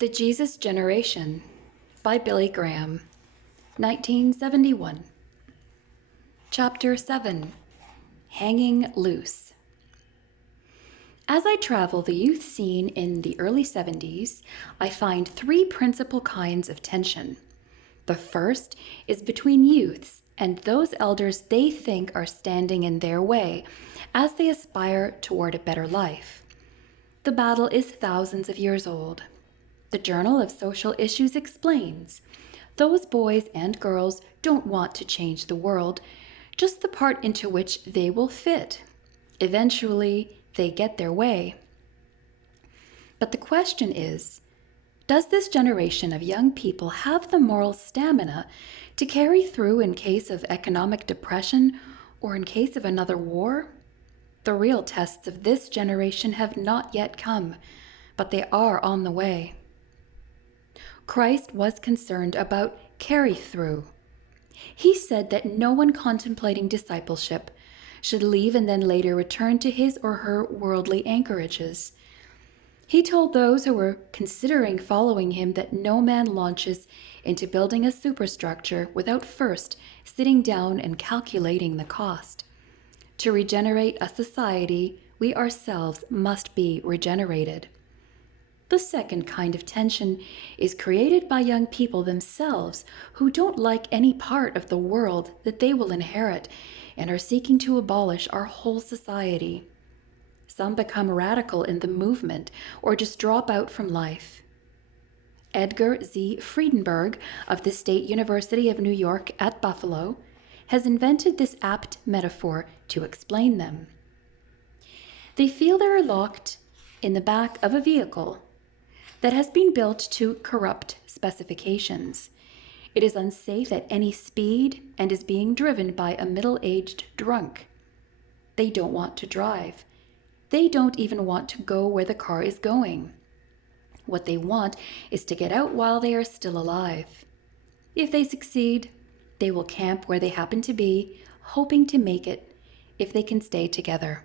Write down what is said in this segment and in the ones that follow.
The Jesus Generation by Billy Graham, 1971. Chapter 7, Hanging Loose. As I travel the youth scene in the early 70s, I find three principal kinds of tension. The first is between youths and those elders they think are standing in their way as they aspire toward a better life. The battle is thousands of years old. The Journal of Social Issues explains, those boys and girls don't want to change the world, just the part into which they will fit. Eventually, they get their way. But the question is, does this generation of young people have the moral stamina to carry through in case of economic depression or in case of another war? The real tests of this generation have not yet come, but they are on the way. Christ was concerned about carry-through. He said that no one contemplating discipleship should leave and then later return to his or her worldly anchorages. He told those who were considering following him that no man launches into building a superstructure without first sitting down and calculating the cost. To regenerate a society, we ourselves must be regenerated. The second kind of tension is created by young people themselves who don't like any part of the world that they will inherit and are seeking to abolish our whole society. Some become radical in the movement or just drop out from life. Edgar Z. Friedenberg of the State University of New York at Buffalo has invented this apt metaphor to explain them. They feel they are locked in the back of a vehicle that has been built to corrupt specifications. It is unsafe at any speed and is being driven by a middle-aged drunk. They don't want to drive. They don't even want to go where the car is going. What they want is to get out while they are still alive. If they succeed, they will camp where they happen to be, hoping to make it if they can stay together.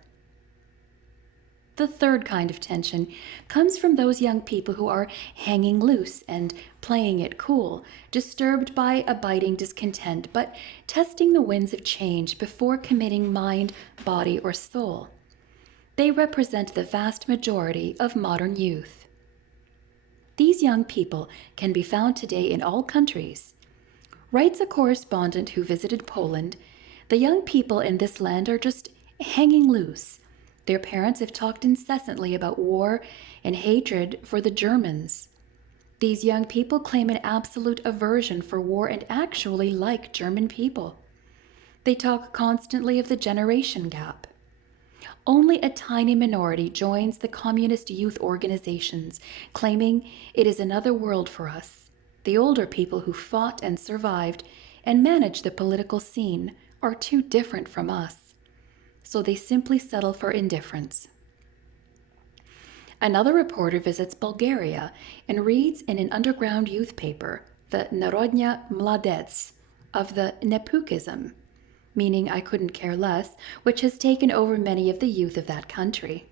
The third kind of tension comes from those young people who are hanging loose and playing it cool, disturbed by abiding discontent, but testing the winds of change before committing mind, body, or soul. They represent the vast majority of modern youth. These young people can be found today in all countries. Writes a correspondent who visited Poland, the young people in this land are just hanging loose. Their parents have talked incessantly about war and hatred for the Germans. These young people claim an absolute aversion for war and actually like German people. They talk constantly of the generation gap. Only a tiny minority joins the communist youth organizations, claiming it is another world for us. The older people who fought and survived and managed the political scene are too different from us, so they simply settle for indifference. Another reporter visits Bulgaria and reads in an underground youth paper, the Narodnya Mladets, of the Nepukism, meaning I couldn't care less, which has taken over many of the youth of that country.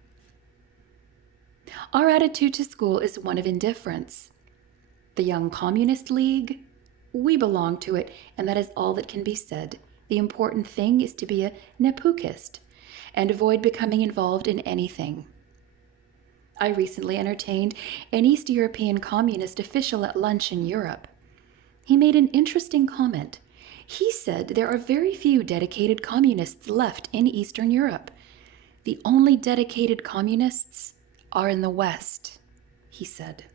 Our attitude to school is one of indifference. The Young Communist League? We belong to it, and that is all that can be said. The important thing is to be a Nepukist and avoid becoming involved in anything. I recently entertained an East European communist official at lunch in Europe. He made an interesting comment. He said there are very few dedicated communists left in Eastern Europe. The only dedicated communists are in the West, he said.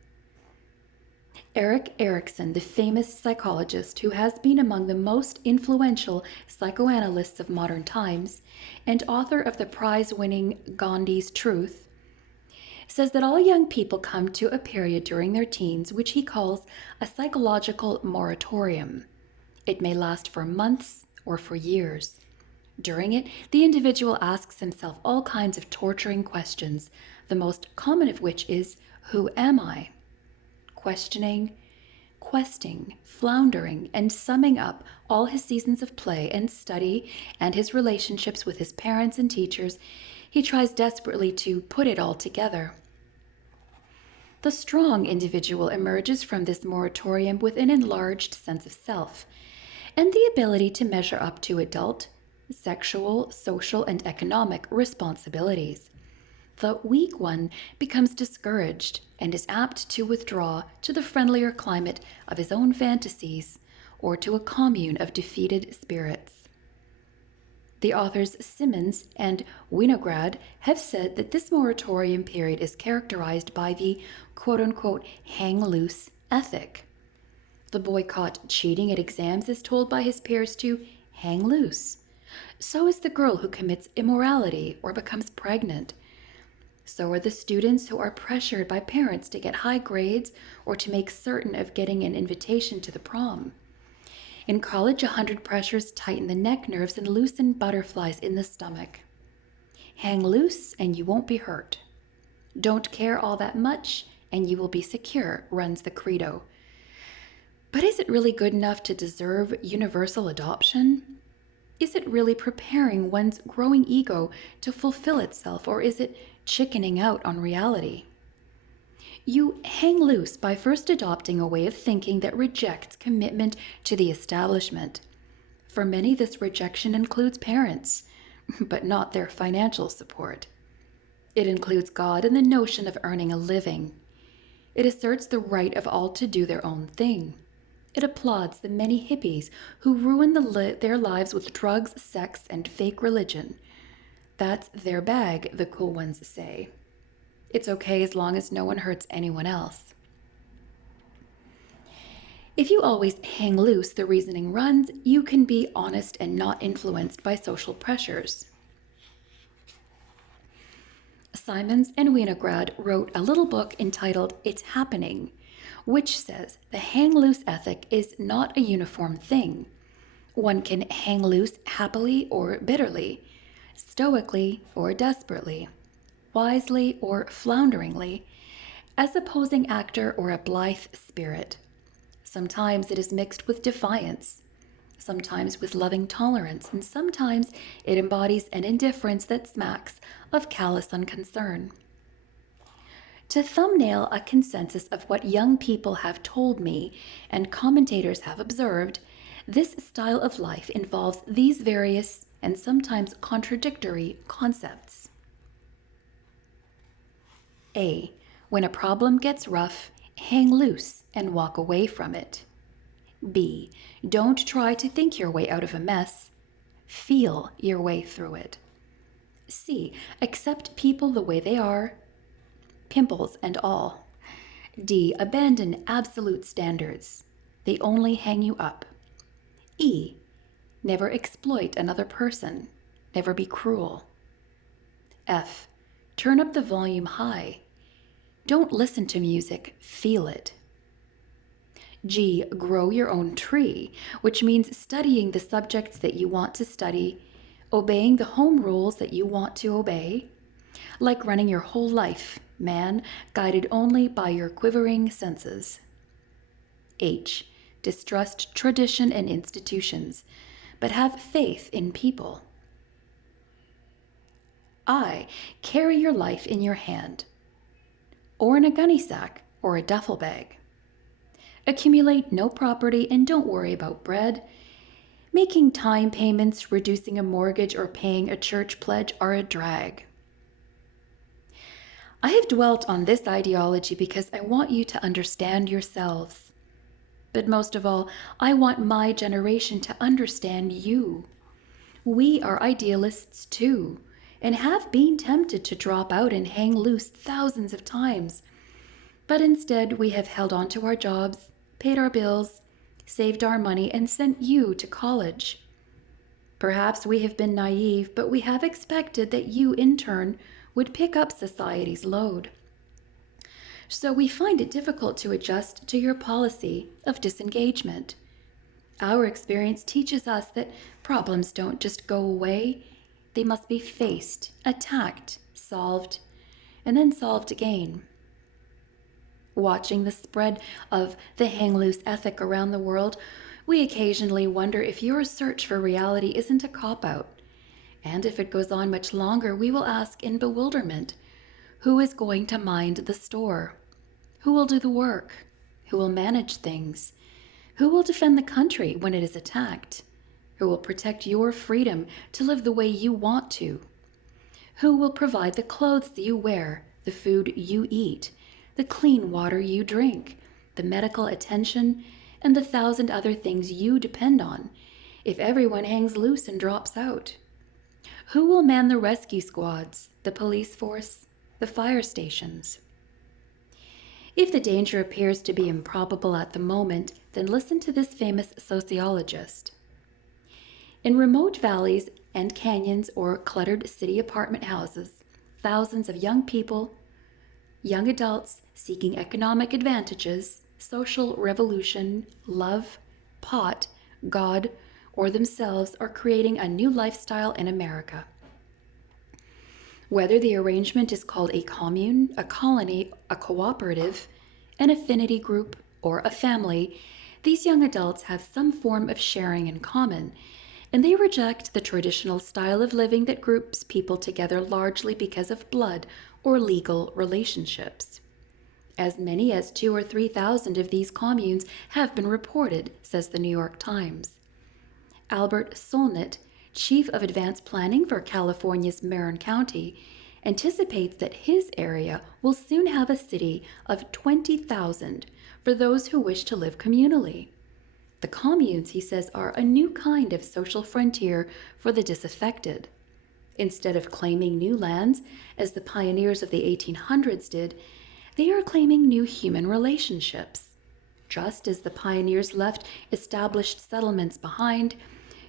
Erik Erikson, the famous psychologist who has been among the most influential psychoanalysts of modern times and author of the prize-winning Gandhi's Truth, says that all young people come to a period during their teens which he calls a psychological moratorium. It may last for months or for years. During it, the individual asks himself all kinds of torturing questions, the most common of which is, "Who am I?" Questioning, questing, floundering, and summing up all his seasons of play and study and his relationships with his parents and teachers, he tries desperately to put it all together. The strong individual emerges from this moratorium with an enlarged sense of self and the ability to measure up to adult, sexual, social, and economic responsibilities. The weak one becomes discouraged and is apt to withdraw to the friendlier climate of his own fantasies or to a commune of defeated spirits. The authors Simmons and Winograd have said that this moratorium period is characterized by the quote-unquote hang loose ethic. The boy caught cheating at exams is told by his peers to hang loose. So is the girl who commits immorality or becomes pregnant. So are the students who are pressured by parents to get high grades or to make certain of getting an invitation to the prom. In college, 100 pressures tighten the neck nerves and loosen butterflies in the stomach. Hang loose and you won't be hurt. Don't care all that much and you will be secure, runs the credo. But is it really good enough to deserve universal adoption? Is it really preparing one's growing ego to fulfill itself, or is it chickening out on reality? You hang loose by first adopting a way of thinking that rejects commitment to the establishment. For many, this rejection includes parents, but not their financial support. It includes God and the notion of earning a living. It asserts the right of all to do their own thing. It applauds the many hippies who ruin their lives with drugs, sex, and fake religion. That's their bag, the cool ones say. It's okay as long as no one hurts anyone else. If you always hang loose, the reasoning runs, you can be honest and not influenced by social pressures. Simons and Winograd wrote a little book entitled It's Happening, which says the hang loose ethic is not a uniform thing. One can hang loose happily or bitterly, stoically or desperately, wisely or flounderingly, as a posing actor or a blithe spirit. Sometimes it is mixed with defiance, sometimes with loving tolerance, and sometimes it embodies an indifference that smacks of callous unconcern. To thumbnail a consensus of what young people have told me and commentators have observed, this style of life involves these various and sometimes contradictory concepts. A. When a problem gets rough, hang loose and walk away from it. B. Don't try to think your way out of a mess. Feel your way through it. C. Accept people the way they are, pimples and all. D. Abandon absolute standards. They only hang you up. E. Never exploit another person. Never be cruel. F. Turn up the volume high. Don't listen to music, feel it. G. Grow your own tree, which means studying the subjects that you want to study, obeying the home rules that you want to obey, like running your whole life, man, guided only by your quivering senses. H. Distrust tradition and institutions, but have faith in people. I. Carry your life in your hand, or in a gunny sack, or a duffel bag. Accumulate no property and don't worry about bread. Making time payments, reducing a mortgage, or paying a church pledge are a drag. I have dwelt on this ideology because I want you to understand yourselves. But most of all, I want my generation to understand you. We are idealists too, and have been tempted to drop out and hang loose thousands of times. But instead, we have held on to our jobs, paid our bills, saved our money, and sent you to college. Perhaps we have been naive, but we have expected that you, in turn, would pick up society's load. So we find it difficult to adjust to your policy of disengagement. Our experience teaches us that problems don't just go away. They must be faced, attacked, solved, and then solved again. Watching the spread of the hang-loose ethic around the world, we occasionally wonder if your search for reality isn't a cop-out. And if it goes on much longer, we will ask in bewilderment, who is going to mind the store? Who will do the work? Who will manage things? Who will defend the country when it is attacked? Who will protect your freedom to live the way you want to? Who will provide the clothes you wear, the food you eat, the clean water you drink, the medical attention, and the 1,000 other things you depend on if everyone hangs loose and drops out? Who will man the rescue squads, the police force, the fire stations? If the danger appears to be improbable at the moment, then listen to this famous sociologist. In remote valleys and canyons or cluttered city apartment houses, thousands of young people, young adults seeking economic advantages, social revolution, love, pot, God, or themselves are creating a new lifestyle in America. Whether the arrangement is called a commune, a colony, a cooperative, an affinity group, or a family, these young adults have some form of sharing in common, and they reject the traditional style of living that groups people together largely because of blood or legal relationships. As many as 2,000 or 3,000 of these communes have been reported, says the New York Times. Albert Solnit, Chief of Advanced Planning for California's Marin County, anticipates that his area will soon have a city of 20,000 for those who wish to live communally. The communes, he says, are a new kind of social frontier for the disaffected. Instead of claiming new lands, as the pioneers of the 1800s did, they are claiming new human relationships. Just as the pioneers left established settlements behind,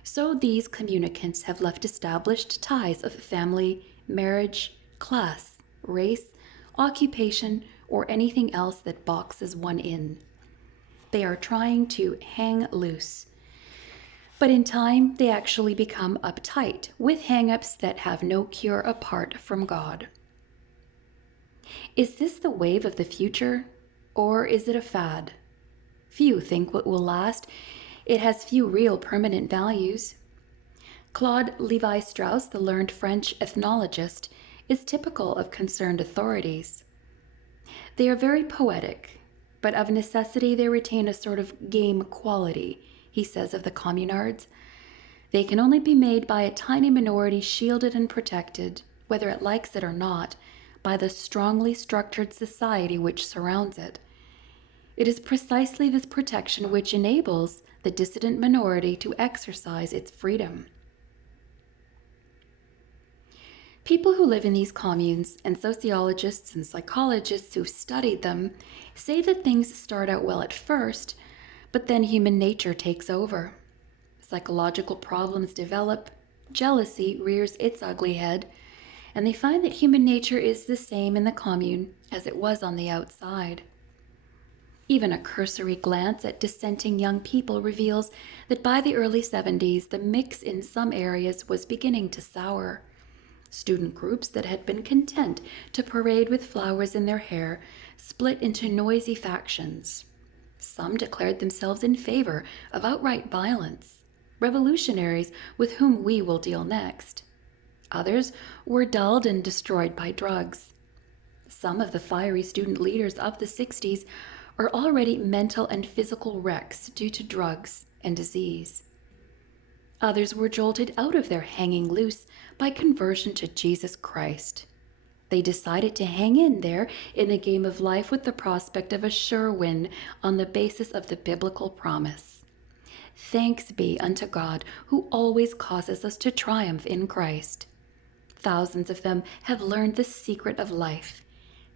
so these communicants have left established ties of family, marriage, class, race, occupation, or anything else that boxes one in. They are trying to hang loose. But in time, they actually become uptight with hang-ups that have no cure apart from God. Is this the wave of the future, or is it a fad? Few think what will last. It has few real permanent values. Claude Lévi-Strauss, the learned French ethnologist, is typical of concerned authorities. They are very poetic, but of necessity they retain a sort of game quality, he says of the communards. They can only be made by a tiny minority shielded and protected, whether it likes it or not, by the strongly structured society which surrounds it. It is precisely this protection which enables the dissident minority to exercise its freedom. People who live in these communes, and sociologists and psychologists who've studied them, say that things start out well at first, but then human nature takes over. Psychological problems develop, jealousy rears its ugly head, and they find that human nature is the same in the commune as it was on the outside. Even a cursory glance at dissenting young people reveals that by the early 70s, the mix in some areas was beginning to sour. Student groups that had been content to parade with flowers in their hair split into noisy factions. Some declared themselves in favor of outright violence, revolutionaries with whom we will deal next. Others were dulled and destroyed by drugs. Some of the fiery student leaders of the 60s are already mental and physical wrecks due to drugs and disease. Others were jolted out of their hanging loose by conversion to Jesus Christ. They decided to hang in there in the game of life with the prospect of a sure win on the basis of the biblical promise. Thanks be unto God who always causes us to triumph in Christ. Thousands of them have learned the secret of life.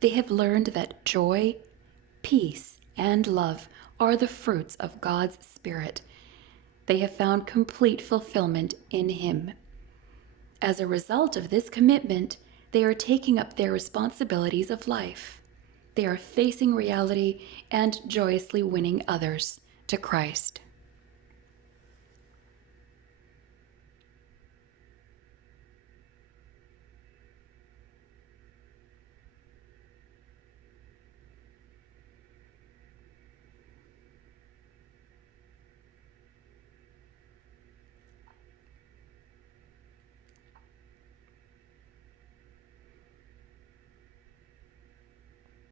They have learned that joy, peace, and love are the fruits of God's Spirit. They have found complete fulfillment in Him. As a result of this commitment, they are taking up their responsibilities of life. They are facing reality and joyously winning others to Christ.